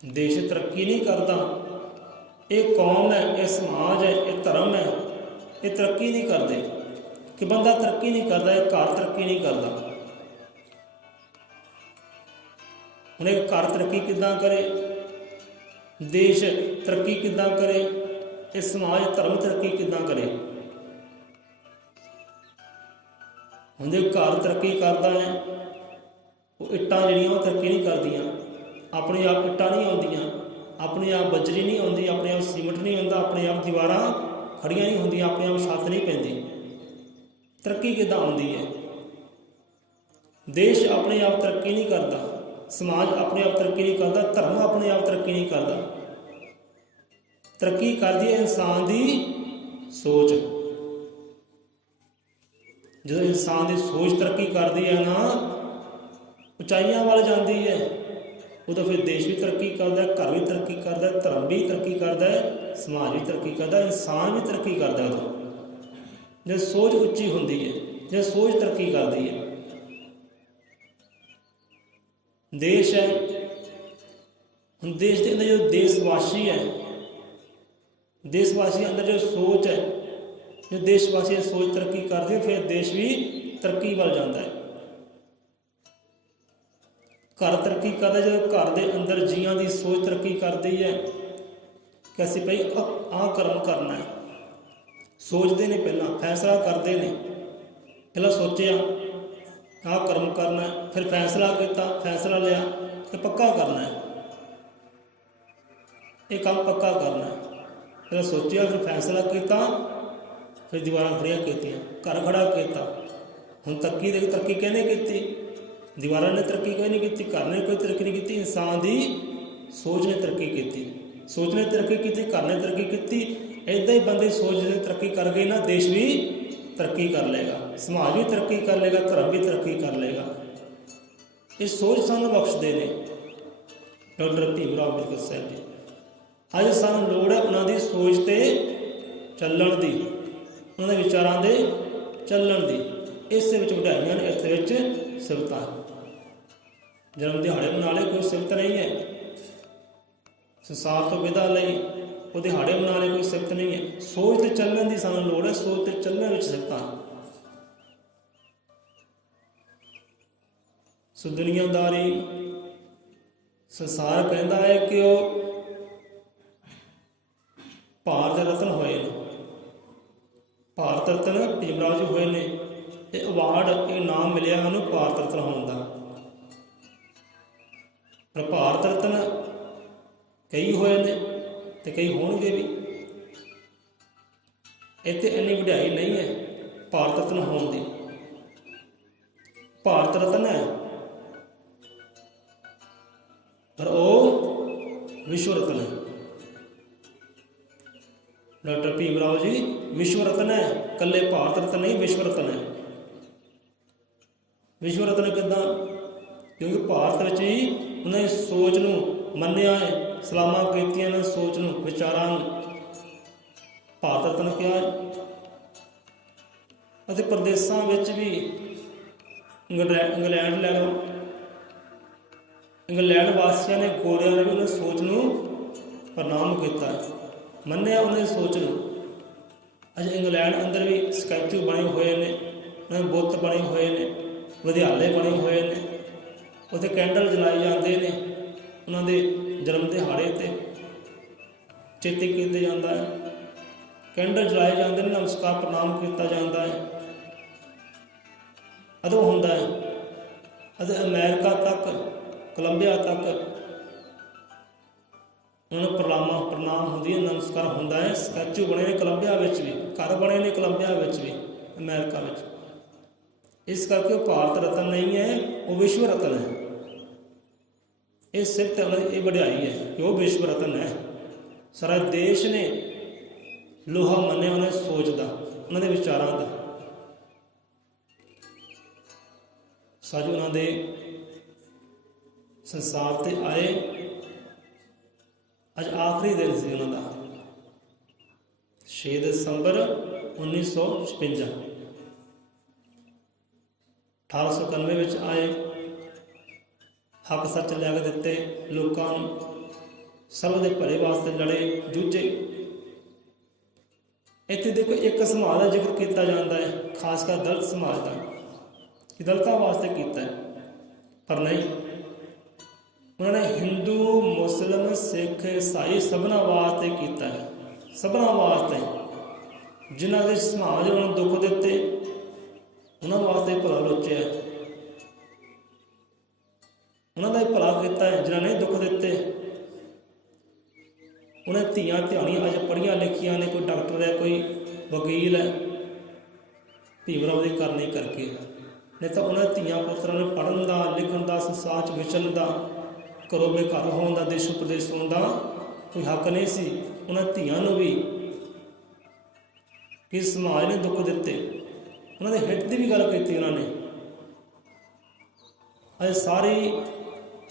ਦੇਸ਼ ਤਰੱਕੀ ਨਹੀਂ ਕਰਦਾ, ਇਹ ਕੌਮ ਹੈ, ਇਹ ਸਮਾਜ ਹੈ, ਇਹ ਧਰਮ ਹੈ, ਇਹ ਤਰੱਕੀ ਨਹੀਂ ਕਰਦੇ। ਕਿ ਬੰਦਾ ਤਰੱਕੀ ਨਹੀਂ ਕਰਦਾ, ਇਹ ਘਰ ਤਰੱਕੀ ਨਹੀਂ ਕਰਦਾ। ਹੁਣ ਇਹ ਘਰ ਤਰੱਕੀ ਕਿੱਦਾਂ ਕਰੇ, ਦੇਸ਼ ਤਰੱਕੀ ਕਿੱਦਾਂ ਕਰੇ, ਇਹ ਸਮਾਜ ਧਰਮ ਤਰੱਕੀ ਕਿੱਦਾਂ ਕਰੇ। ਹੁਣ ਜੇ ਘਰ ਤਰੱਕੀ ਕਰਦਾ ਹੈ, ਉਹ ਇੱਟਾਂ ਜਿਹੜੀਆਂ ਉਹ ਤਰੱਕੀ ਨਹੀਂ ਕਰਦੀਆਂ, ਆਪਣੇ ਆਪ ਇੱਟਾਂ ਨਹੀਂ ਆਉਂਦੀਆਂ, ਆਪਣੇ ਆਪ ਬਜਰੀ ਨਹੀਂ ਆਉਂਦੀ, ਆਪਣੇ ਆਪ ਸੀਮਟ ਨਹੀਂ ਆਉਂਦਾ, ਆਪਣੇ ਆਪ ਦੀਵਾਰਾਂ ਖੜੀਆਂ ਨਹੀਂ ਹੁੰਦੀਆਂ, ਆਪਣੇ ਆਪ ਛੱਤ ਨਹੀਂ ਪੈਂਦੀ। ਤਰੱਕੀ ਕਿੱਦਾਂ ਆਉਂਦੀ ਹੈ। ਦੇਸ਼ ਆਪਣੇ ਆਪ ਤਰੱਕੀ ਨਹੀਂ ਕਰਦਾ, ਸਮਾਜ ਆਪਣੇ ਆਪ ਤਰੱਕੀ ਨਹੀਂ ਕਰਦਾ, ਧਰਮ ਆਪਣੇ ਆਪ ਤਰੱਕੀ ਨਹੀਂ ਕਰਦਾ। ਤਰੱਕੀ ਕਰਦੀ ਹੈ ਇਨਸਾਨ ਦੀ ਸੋਚ। ਜਦੋਂ ਇਨਸਾਨ ਦੀ ਸੋਚ ਤਰੱਕੀ ਕਰਦੀ ਹੈ ਨਾ, ਉਚਾਈਆਂ ਵੱਲ ਜਾਂਦੀ ਹੈ, ਉਦੋਂ ਫਿਰ ਦੇਸ਼ ਵੀ ਤਰੱਕੀ ਕਰਦਾ, ਘਰ ਵੀ ਤਰੱਕੀ ਕਰਦਾ, ਧਰਮ ਵੀ ਤਰੱਕੀ ਕਰਦਾ, ਸਮਾਜ ਵੀ ਤਰੱਕੀ ਕਰਦਾ, ਇਨਸਾਨ ਵੀ ਤਰੱਕੀ ਕਰਦਾ। ਉਦੋਂ ਜੇ ਸੋਚ ਉੱਚੀ ਹੁੰਦੀ ਹੈ, ਜੇ ਸੋਚ ਤਰੱਕੀ ਕਰਦੀ ਹੈ। ਦੇਸ਼ ਹੈ, ਹੁਣ ਦੇਸ਼ ਦੇ ਅੰਦਰ ਜੋ ਦੇਸ਼ਵਾਸੀ ਹੈ, ਦੇਸ਼ਵਾਸੀ ਅੰਦਰ ਜੋ ਸੋਚ ਹੈ, ਜੋ ਦੇਸ਼ਵਾਸੀ ਸੋਚ ਤਰੱਕੀ ਕਰਦੀ ਹੈ, ਫਿਰ ਦੇਸ਼ ਵੀ ਤਰੱਕੀ ਵੱਲ ਜਾਂਦਾ ਹੈ। ਘਰ ਤਰੱਕੀ ਕਰਦਾ ਜਦੋਂ ਘਰ ਦੇ ਅੰਦਰ ਜੀਆਂ ਦੀ ਸੋਚ ਤਰੱਕੀ ਕਰਦੀ ਹੈ ਕਿ ਅਸੀਂ ਭਾਈ ਆਹ ਕਰਮ ਕਰਨਾ ਹੈ। ਸੋਚਦੇ ਨੇ, ਪਹਿਲਾਂ ਫੈਸਲਾ ਕਰਦੇ ਨੇ, ਪਹਿਲਾਂ ਸੋਚਿਆ ਆਹ ਕਰਮ ਕਰਨਾ ਹੈ, ਫਿਰ ਫੈਸਲਾ ਕੀਤਾ, ਫੈਸਲਾ ਲਿਆ ਕਿ ਪੱਕਾ ਕਰਨਾ ਹੈ, ਇਹ ਕੰਮ ਪੱਕਾ ਕਰਨਾ ਹੈ। ਪਹਿਲਾਂ ਸੋਚਿਆ, ਫਿਰ ਫੈਸਲਾ ਕੀਤਾ, ਫਿਰ ਦੀਵਾਰਾਂ ਖੜੀਆਂ ਕੀਤੀਆਂ, ਘਰ ਖੜਾ ਕੀਤਾ। ਹੁਣ ਤਰੱਕੀ ਕਿਹਨੇ ਕੀਤੀ? ਦੀਵਾਰਾਂ ਨੇ ਤਰੱਕੀ ਕੋਈ ਨਹੀਂ ਕੀਤੀ, ਘਰ ਨੇ ਕੋਈ ਤਰੱਕੀ ਨਹੀਂ ਕੀਤੀ, ਇਨਸਾਨ ਦੀ ਸੋਚ ਨੇ ਤਰੱਕੀ ਕੀਤੀ। ਸੋਚ ਨੇ ਤਰੱਕੀ ਕੀਤੀ, ਘਰ ਨੇ ਤਰੱਕੀ ਕੀਤੀ। ਇੱਦਾਂ ਹੀ ਬੰਦੇ ਸੋਚ ਜੇ ਤਰੱਕੀ ਕਰ ਗਏ ਨਾ, ਦੇਸ਼ ਵੀ ਤਰੱਕੀ ਕਰ ਲਏਗਾ, ਸਮਾਜ ਵੀ ਤਰੱਕੀ ਕਰ ਲਏਗਾ, ਧਰਮ ਵੀ ਤਰੱਕੀ ਕਰ ਲਏਗਾ। ਇਹ ਸੋਚ ਸਾਨੂੰ ਬਖਸ਼ਦੇ ਨੇ ਡਾਕਟਰ ਭੀਮ ਰਾਓ ਅੰਬੇਦਕਰ ਸਾਹਿਬ ਜੀ। ਅੱਜ ਸਾਨੂੰ ਲੋੜ ਹੈ ਉਹਨਾਂ ਦੀ ਸੋਚ 'ਤੇ ਚੱਲਣ ਦੀ, ਉਹਨਾਂ ਦੇ ਵਿਚਾਰਾਂ ਦੇ ਚੱਲਣ ਦੀ। ਇਸ ਵਿੱਚ ਵਧਾਈਆਂ ਨੇ, ਇਸ ਵਿੱਚ ਸਿਫਤਾਂ। ਜਨਮ ਦਿਹਾੜੇ ਮਨਾ ਲਏ, ਕੋਈ ਸਿਫਤ ਨਹੀਂ ਹੈ। ਸੰਸਾਰ ਤੋਂ ਵਿਦਾ ਲਈ ਉਹ ਦਿਹਾੜੇ ਮਨਾ ਲਏ, ਕੋਈ ਸਿਫਤ ਨਹੀਂ ਹੈ। ਸੋਚ 'ਤੇ ਚੱਲਣ ਦੀ ਸਾਨੂੰ ਲੋੜ ਹੈ, ਸੋਚ 'ਤੇ ਚੱਲਣ ਵਿੱਚ ਸਿਫਤਾਂ। ਸੋ ਦੁਨੀਆਦਾਰੀ ਸੰਸਾਰ ਕਹਿੰਦਾ ਹੈ ਕਿ ਉਹ ਭਾਰਤ ਦੇ ਰਤਨ ਹੋਏ ਨੇ, ਭਾਰਤ ਰਤਨ ਭੀਮ ਰਾਓ ਜੀ ਹੋਏ ਨੇ। ਇਹ ਅਵਾਰਡ, ਇਹ ਨਾਮ ਮਿਲਿਆ ਉਹਨੂੰ ਭਾਰਤ ਰਤਨ ਹੋਣ ਦਾ। ਪਰ ਭਾਰਤ ਰਤਨ ਕਈ ਹੋਏ ਨੇ ਤੇ ਕਈ ਹੋਣਗੇ ਵੀ। ਇੱਥੇ ਇੰਨੀ ਵਡਿਆਈ ਨਹੀਂ ਹੈ ਭਾਰਤ ਰਤਨ ਹੋਣ ਦੀ। ਭਾਰਤ ਰਤਨ ਹੈ ਪਰ ਉਹ ਵਿਸ਼ਵ ਰਤਨ ਹੈ। ਡਾਕਟਰ ਭੀਮ ਰਾਓ ਜੀ ਵਿਸ਼ਵ ਰਤਨ ਹੈ, ਇਕੱਲੇ ਭਾਰਤ ਰਤਨ ਨਹੀਂ, ਵਿਸ਼ਵ ਰਤਨ ਹੈ। ਵਿਸ਼ਵ ਰਤਨ ਕਿੱਦਾਂ? ਕਿਉਂਕਿ ਭਾਰਤ ਵਿੱਚ ਹੀ ਉਹਨਾਂ ਦੀ ਸੋਚ ਨੂੰ ਮੰਨਿਆ ਹੈ, ਸਲਾਮਾਂ ਕੀਤੀਆਂ ਨੇ ਸੋਚ ਨੂੰ, ਵਿਚਾਰਾਂ ਨੂੰ, ਭਾਰਤ ਰਤਨ ਕਿਹਾ ਹੈ। ਅਤੇ ਪ੍ਰਦੇਸ਼ਾਂ ਵਿੱਚ ਵੀ ਇੰਗਲੈਂਡ ਲੈ ਲਓ, ਇੰਗਲੈਂਡ ਵਾਸੀਆਂ ਨੇ, ਗੋਰਿਆਂ ਨੇ ਵੀ ਉਹਨਾਂ ਸੋਚ ਨੂੰ ਪ੍ਰਣਾਮ ਕੀਤਾ, ਮੰਨਿਆ ਉਹਨਾਂ ਦੀ ਸੋਚ ਨੂੰ। ਅੱਜ ਇੰਗਲੈਂਡ ਅੰਦਰ ਵੀ ਸਟੈਚੂ ਬਣੇ ਹੋਏ ਨੇ, ਉਹਨਾਂ ਦੇ ਬੁੱਤ ਬਣੇ ਹੋਏ ਨੇ, ਵਿਦਿਆਲੇ ਬਣੇ ਹੋਏ ਨੇ, ਉੱਥੇ ਕੈਂਡਲ ਜਲਾਏ ਜਾਂਦੇ ਨੇ, ਉਹਨਾਂ ਦੇ ਜਨਮ ਦਿਹਾੜੇ 'ਤੇ ਚੇਤੇ ਕੀਤਾ ਜਾਂਦਾ ਹੈ। ਕੈਂਡਲ ਜਲਾਏ ਜਾਂਦੇ ਨੇ, ਨਮਸਕਾਰ ਪ੍ਰਣਾਮ ਕੀਤਾ ਜਾਂਦਾ ਹੈ। ਉਦੋਂ ਹੁੰਦਾ ਹੈ ਅਤੇ ਅਮਰੀਕਾ ਤੱਕ, ਕੋਲੰਬੀਆ ਤੱਕ ਉਹਨਾਂ ਨੂੰ ਪ੍ਰਣਾਮ ਹੁੰਦੀ ਹੈ, ਨਮਸਕਾਰ ਹੁੰਦਾ ਹੈ। ਸਟੈਚੂ ਬਣੇ ਨੇ ਕੋਲੰਬੀਆ ਵਿੱਚ ਵੀ, ਘਰ ਬਣੇ ਨੇ ਕੋਲੰਬੀਆ ਵਿੱਚ ਵੀ, ਅਮਰੀਕਾ ਵਿੱਚ। ਇਸ ਕਰਕੇ ਉਹ ਭਾਰਤ ਰਤਨ ਨਹੀਂ ਹੈ, ਉਹ ਵਿਸ਼ਵ ਰਤਨ ਹੈ। ਇਹ ਸਿਰਫ ਇਹ ਵਡਿਆਈ ਹੈ ਕਿ ਉਹ ਵਿਸ਼ਵ ਰਤਨ ਹੈ। ਸਾਰਾ ਦੇਸ਼ ਨੇ ਲੋਹਾ ਮੰਨਿਆ ਉਹਨਾਂ ਦੀ ਸੋਚ ਦਾ, ਉਹਨਾਂ ਦੇ ਵਿਚਾਰਾਂ ਦਾ। ਸਾਜੋ ਉਹਨਾਂ ਦੇ ਸੰਸਾਰ 'ਤੇ ਆਏ ਅੱਜ ਆਖਰੀ ਦਿਨ ਸੀ ਉਹਨਾਂ ਦਾ, 6 ਦਸੰਬਰ 1956। 1891 ਵਿੱਚ ਆਏ, ਹੱਕ ਸੱਚ ਲਿਆ ਕੇ ਦਿੱਤੇ ਲੋਕਾਂ ਨੂੰ, ਸਭ ਦੇ ਭਲੇ ਵਾਸਤੇ ਲੜੇ ਜੂਝੇ। ਇੱਥੇ ਦੇਖੋ ਇੱਕ ਸਮਾਜ ਦਾ ਜ਼ਿਕਰ ਕੀਤਾ ਜਾਂਦਾ ਹੈ, ਖਾਸ ਕਰ ਦਲਿਤ ਸਮਾਜ ਦਾ, ਕਿ ਦਲਿਤਾਂ ਵਾਸਤੇ ਕੀਤਾ ਹੈ, ਪਰ ਨਹੀਂ, ਉਹਨਾਂ ਨੇ ਹਿੰਦੂ, ਮੁਸਲਿਮ, ਸਿੱਖ, ਈਸਾਈ ਸਭਨਾਂ ਵਾਸਤੇ ਕੀਤਾ ਹੈ, ਸਭਨਾਂ ਵਾਸਤੇ। ਜਿਨ੍ਹਾਂ ਦੇ ਸਮਾਜ ਉਹਨਾਂ ਨੂੰ ਦੁੱਖ ਦਿੱਤੇ, ਉਹਨਾਂ ਵਾਸਤੇ ਭਲਾ ਲੋਚਿਆ, ਉਹਨਾਂ ਦਾ ਹੀ ਭਲਾ ਕੀਤਾ ਹੈ। ਜਿਨ੍ਹਾਂ ਨੇ ਦੁੱਖ ਦਿੱਤੇ, ਉਹਨੇ ਧੀਆਂ ਧਿਆਣੀਆਂ ਅੱਜ ਪੜ੍ਹੀਆਂ ਲਿਖੀਆਂ ਨੇ, ਕੋਈ ਡਾਕਟਰ ਹੈ, ਕੋਈ ਵਕੀਲ ਹੈ, ਭੀਮ ਰਾਓ ਦੀ ਕਰਨੀ ਕਰਕੇ। ਨਹੀਂ ਤਾਂ ਉਹਨਾਂ ਧੀਆਂ ਪੁੱਤਰਾਂ ਨੂੰ ਪੜ੍ਹਨ ਦਾ, ਲਿਖਣ ਦਾ, ਸੰਸਾਰ 'ਚ ਵਿਚਰਨ ਦਾ, ਘਰੋਂ ਬੇਘਰ ਹੋਣ ਦਾ, ਦੇਸ਼ੋ ਪ੍ਰਦੇਸ਼ ਹੋਣ ਦਾ ਕੋਈ ਹੱਕ ਨਹੀਂ ਸੀ। ਉਹਨਾਂ ਧੀਆਂ ਨੂੰ ਵੀ ਕਿ ਸਮਾਜ ਨੇ ਦੁੱਖ ਦਿੱਤੇ, ਉਹਨਾਂ ਦੇ ਹਿੱਤ ਦੀ ਵੀ ਗੱਲ ਕੀਤੀ ਉਹਨਾਂ ਨੇ। ਅੱਜ ਸਾਰੀ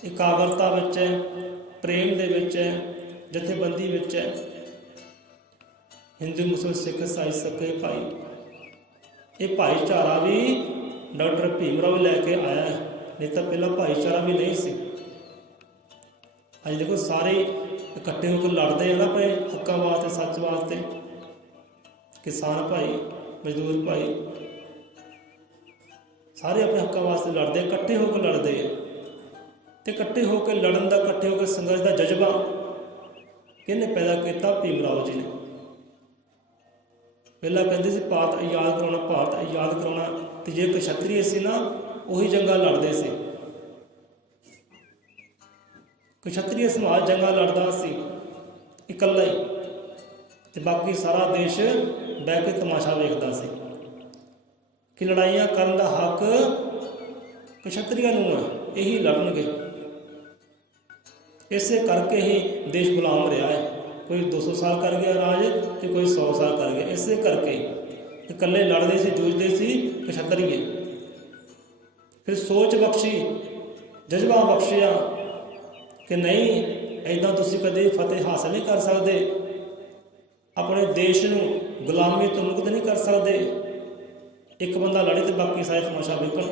ਇਕਾਗਰਤਾ ਵਿੱਚ ਹੈ, ਪ੍ਰੇਮ ਦੇ ਵਿੱਚ ਹੈ, ਜਥੇਬੰਦੀ ਵਿੱਚ ਹੈ। ਹਿੰਦੂ, ਮੁਸਲਿਮ, ਸਿੱਖ, ਈਸਾਈ ਸਕੇ ਭਾਈ, ਇਹ ਭਾਈਚਾਰਾ ਵੀ ਡਾਕਟਰ ਭੀਮ ਰਾਓ ਲੈ ਕੇ ਆਇਆ ਹੈ, ਨਹੀਂ ਤਾਂ ਪਹਿਲਾਂ ਭਾਈਚਾਰਾ ਵੀ ਨਹੀਂ ਸੀ। ਅੱਜ ਦੇਖੋ ਸਾਰੇ ਇਕੱਠੇ ਹੋ ਕੇ ਲੜਦੇ ਆ ਨਾ ਆਪਣੇ ਹੱਕਾਂ ਵਾਸਤੇ, ਸੱਚ ਵਾਸਤੇ। ਕਿਸਾਨ ਭਾਈ, ਮਜ਼ਦੂਰ ਭਾਈ, ਸਾਰੇ ਆਪਣੇ ਹੱਕਾਂ ਵਾਸਤੇ ਲੜਦੇ, ਇਕੱਠੇ ਹੋ ਕੇ ਲੜਦੇ ਆ। ਅਤੇ ਇਕੱਠੇ ਹੋ ਕੇ ਲੜਨ ਦਾ, ਇਕੱਠੇ ਹੋ ਕੇ ਸੰਘਰਸ਼ ਦਾ ਜਜ਼ਬਾ ਕਿਹਨੇ ਪੈਦਾ ਕੀਤਾ? ਭੀਮ ਰਾਓ ਜੀ ਨੇ। ਪਹਿਲਾਂ ਕਹਿੰਦੇ ਸੀ ਭਾਰਤ ਆਜ਼ਾਦ ਕਰਾਉਣਾ, ਭਾਰਤ ਆਜ਼ਾਦ ਕਰਾਉਣਾ, ਅਤੇ ਜੇ ਕਸ਼ੱਤਰੀ ਸੀ ਨਾ, ਉਹੀ ਜੰਗਾਂ ਲੜਦੇ ਸੀ। ਕਸ਼ੱਤਰੀ ਸਮਾਜ ਜੰਗਾਂ ਲੜਦਾ ਸੀ ਇਕੱਲਾ ਹੀ, ਅਤੇ ਬਾਕੀ ਸਾਰਾ ਦੇਸ਼ ਬਹਿ ਕੇ ਤਮਾਸ਼ਾ ਵੇਖਦਾ ਸੀ ਕਿ ਲੜਾਈਆਂ ਕਰਨ ਦਾ ਹੱਕ ਕਸ਼ੱਤਰੀਆਂ ਨੂੰ ਹੈ, ਇਹੀ ਲੜਨਗੇ। ਇਸੇ ਕਰਕੇ ਹੀ ਦੇਸ਼ ਗੁਲਾਮ ਰਿਹਾ ਹੈ। ਕੋਈ 200 ਸਾਲ ਕਰ ਗਿਆ ਰਾਜ, ਅਤੇ ਕੋਈ 100 ਸਾਲ ਕਰ ਗਿਆ। ਇਸੇ ਕਰਕੇ ਇਕੱਲੇ ਲੜਦੇ ਸੀ, ਜੂਝਦੇ ਸੀ ਕਸ਼ੱਤਰੀਏ। ਫਿਰ ਸੋਚ ਬਖਸ਼ੀ, ਜਜ਼ਬਾ ਬਖਸ਼ਿਆ ਕਿ ਨਹੀਂ, ਇੱਦਾਂ ਤੁਸੀਂ ਕਦੇ ਫਤਿਹ ਹਾਸਲ ਨਹੀਂ ਕਰ ਸਕਦੇ, ਆਪਣੇ ਦੇਸ਼ ਨੂੰ ਗੁਲਾਮੀ ਤੋਂ ਮੁਕਤ ਨਹੀਂ ਕਰ ਸਕਦੇ। ਇੱਕ ਬੰਦਾ ਲੜੇ ਅਤੇ ਬਾਕੀ ਸਾਰੇ ਤਮਾਸ਼ਾ ਵੇਖਣ,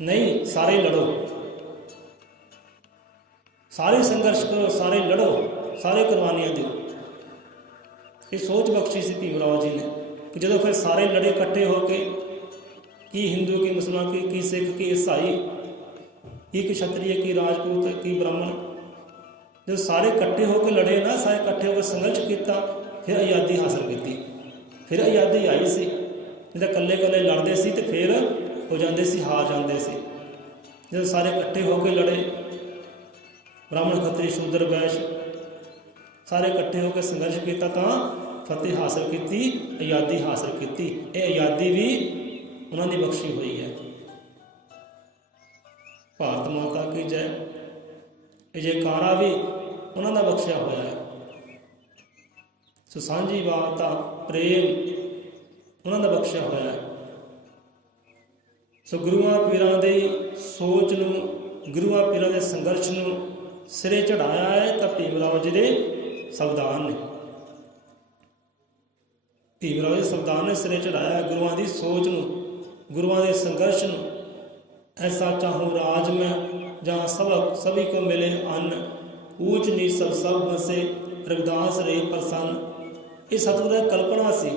ਨਹੀਂ, ਸਾਰੇ ਲੜੋ, ਸਾਰੇ ਸੰਘਰਸ਼ ਕਰੋ, ਸਾਰੇ ਲੜੋ, ਸਾਰੇ ਕੁਰਬਾਨੀਆਂ ਦਿਓ। ਇਹ ਸੋਚ ਬਖਸ਼ੀ ਸੀ ਭੀਮ ਰਾਓ ਜੀ ਨੇ ਕਿ ਜਦੋਂ ਫਿਰ ਸਾਰੇ ਲੜੇ ਇਕੱਠੇ ਹੋ ਕੇ, ਕੀ ਹਿੰਦੂ, ਕੀ ਮੁਸਲਮਾਨ, ਕੀ ਸਿੱਖ, ਕੀ ਈਸਾਈ, ਕੀ ਕਸ਼ੱਤਰੀ, ਕੀ ਰਾਜਪੂਤ, ਕੀ ਬ੍ਰਾਹਮਣ, ਜਦੋਂ ਸਾਰੇ ਇਕੱਠੇ ਹੋ ਕੇ ਲੜੇ ਨਾ, ਸਾਰੇ ਇਕੱਠੇ ਹੋ ਕੇ ਸੰਘਰਸ਼ ਕੀਤਾ, ਫਿਰ ਆਜ਼ਾਦੀ ਹਾਸਲ ਕੀਤੀ। ਫਿਰ ਆਜ਼ਾਦੀ ਆਈ ਸੀ। ਨਹੀਂ ਤਾਂ ਇਕੱਲੇ ਇਕੱਲੇ ਲੜਦੇ ਸੀ ਅਤੇ ਫਿਰ ਹੋ ਜਾਂਦੇ ਸੀ, ਹਾਰ ਜਾਂਦੇ ਸੀ। ਜਦੋਂ ਸਾਰੇ ਇਕੱਠੇ ਹੋ ਕੇ ਲੜੇ, ਬ੍ਰਾਹਮਣ, ਖੱਤਰੀ, ਸ਼ੂਦਰ, ਵੈਸ਼, ਸਾਰੇ ਇਕੱਠੇ ਹੋ ਕੇ ਸੰਘਰਸ਼ ਕੀਤਾ, ਤਾਂ ਫਤਿਹ ਹਾਸਲ ਕੀਤੀ, ਆਜ਼ਾਦੀ ਹਾਸਲ ਕੀਤੀ। ਇਹ ਆਜ਼ਾਦੀ ਵੀ ਉਹਨਾਂ ਦੀ ਬਖਸ਼ੀ ਹੋਈ ਹੈ। ਭਾਰਤ ਮਾਤਾ ਕੀ ਜੈ। ਇਹ ਜੈਕਾਰਾ ਵੀ ਉਹਨਾਂ ਦਾ ਬਖਸ਼ਿਆ ਹੋਇਆ ਹੈ। ਸੋ ਸਾਂਝੀ ਵਾਰਤਾ, ਪ੍ਰੇਮ ਉਹਨਾਂ ਦਾ ਬਖਸ਼ਿਆ ਹੋਇਆ ਹੈ। ਸੋ ਗੁਰੂਆਂ ਪੀਰਾਂ ਦੀ ਸੋਚ ਨੂੰ, ਗੁਰੂਆਂ ਪੀਰਾਂ ਦੇ ਸੰਘਰਸ਼ ਨੂੰ ਸਿਰੇ ਚੜ੍ਹਾਇਆ ਹੈ ਤਾਂ ਭੀਮ ਰਾਓ ਜੀ ਦੇ ਸੰਵਿਧਾਨ ਨੇ। ਭੀਮ ਰਾਓ ਦੇ ਸੰਵਿਧਾਨ ਨੇ ਸਿਰੇ ਚੜ੍ਹਾਇਆ ਗੁਰੂਆਂ ਦੀ ਸੋਚ ਨੂੰ, ਗੁਰੂਆਂ ਦੇ ਸੰਘਰਸ਼ ਨੂੰ। ਐਸਾ ਚਾਹੂੰ ਰਾਜ ਮੈਂ ਜहाँ सभी को मिले अन्न, ऊंच नीच सब बसे, रविदास रे प्रसन्न। ये सतगुरू की कल्पना सी,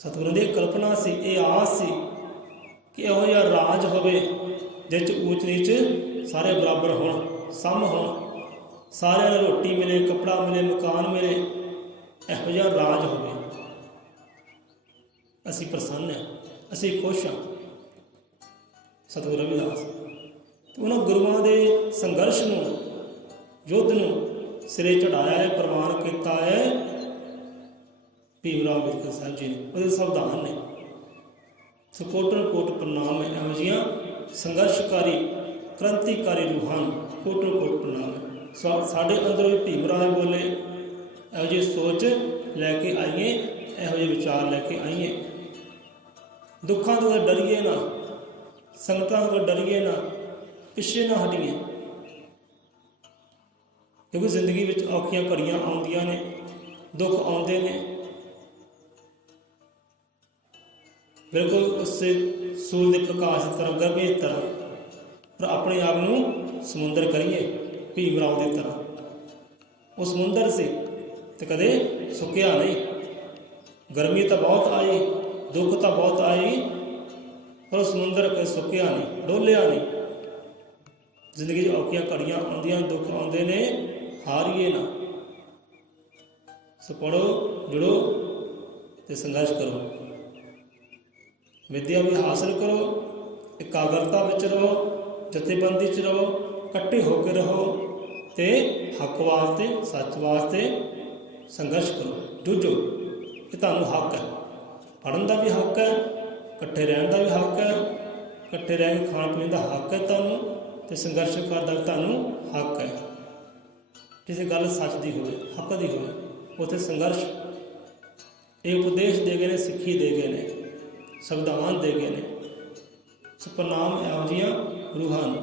सतगुरू की कल्पना सी, ये आस सी कि इहो जिहा राज होवे जिस ऊंच नीच सारे बराबर होण, सम होण, सारिਆਂ ਨੂੰ रोटी मिले, कपड़ा मिले, मकान मिले, इहो जिहा राज होवे। असीं प्रसन्न हैं, असीं खुश हाँ। सतगुरू रविदास ਉਹਨਾਂ ਗੁਰੂਆਂ ਦੇ ਸੰਘਰਸ਼ ਨੂੰ, ਯੁੱਧ ਨੂੰ ਸਿਰੇ ਚੜ੍ਹਾਇਆ ਹੈ, ਪ੍ਰਵਾਨ ਕੀਤਾ ਹੈ ਭੀਮ ਰਾਓ ਅੰਬੇਦਕਰ ਸਾਹਿਬ ਜੀ ਨੇ, ਉਹਦੇ ਸੰਵਿਧਾਨ ਨੇ। ਸੋ ਕੋਟਨ ਕੋਟ ਪ੍ਰਣਾਮ ਹੈ ਇਹੋ ਜਿਹੀਆਂ ਸੰਘਰਸ਼ਕਾਰੀ, ਕ੍ਰਾਂਤੀਕਾਰੀ ਰੂਹਾਂ ਨੂੰ ਕੋਟਨ ਕੋਟ ਪ੍ਰਣਾਮ ਹੈ। ਸਾਡੇ ਅੰਦਰੋਂ ਵੀ ਭੀਮ ਰਾਓ ਬੋਲੇ, ਇਹੋ ਜਿਹੀ ਸੋਚ ਲੈ ਕੇ ਆਈਏ, ਇਹੋ ਜਿਹੇ ਵਿਚਾਰ ਲੈ ਕੇ ਆਈਏ। ਦੁੱਖਾਂ ਤੋਂ ਡਰੀਏ ਨਾ, ਸੰਕਟਾਂ ਤੋਂ ਡਰੀਏ ਨਾ, ਪਿੱਛੇ ਨਾ ਹਟੀਏ। क्योंकि जिंदगी में औखियां घड़ियां आउंदियां ने, दुख आउंदे ने। बिल्कुल उससे सूरज के प्रकाश की तरह, गर्मी की तरह, पर अपने आप में समुंदर करिए भीम राव की तरह। वो समुंदर से तो कदे सुक्या नहीं। गर्मी तो बहुत आई, दुख तो बहुत आई, पर समुंदर कदे सुक्या नहीं, डोलिया नहीं। जिंदगी औखियां घड़ियां आउंदियां, दुख आउंदे ने, हारिए ना। सो पढ़ो, जुड़ो तो संघर्ष करो, विद्या भी हासिल करो, एकाग्रता विच रहो, जथेबंदी च रहो, इकट्ठे होकर रहो, तो हक वास्ते, सच वास्ते संघर्ष करो, जूझो। ये तुहानू हक है, पढ़न का भी हक है, इकट्ठे रहने का भी हक है, इकट्ठे रह के खाण पीण का हक है तुहानू, तो संघर्ष करने का भी तुहानू हक है। किसी गल सच की होवे, हक की होवे, उत्थे संघर्ष। ये उपदेश दे गए ने, सिੱਖੀ दे गए ने, संविधान दे गए ने। सो प्रणाम ਇਹੋ ਜਿਹੀਆਂ रूहां ਨੂੰ,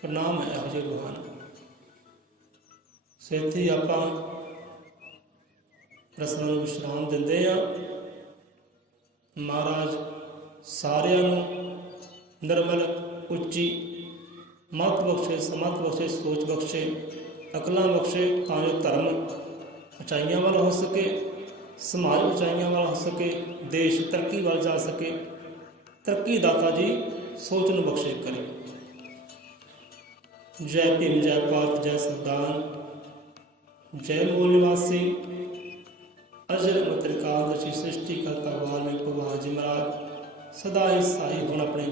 प्रणाम है ਇਹੋ ਜਿਹੇ रूहां ਨੂੰ। सो ਇੱਥੇ ही ਆਪਾਂ ਰਸਮਾਂ ਨੂੰ ਵਿਸ਼ਰਾਮ ਦਿੰਦੇ ਆ। ਮਹਾਰਾਜ ਸਾਰਿਆਂ ਨੂੰ ਨਿਰਮਲ ਉੱਚੀ मत बख्शे, समत बख्शे, सोच बख्शे, अकलां बख्शे, ਤਾਂ ਜੋ धर्म उचाइयां वाल हो सके, समाज उचाइयां वाल हो सके, देश तरक्की वाल जा सके। तरक्की दाता जी सोच नूं बख्शे करे। जय भीम, जय भारत, जय संविधान, जय मूल निवासी अजर अमृत काल दशी सृष्टि करता वाल्मीकि भगवान जी महाराज सदा ही साई होण अपने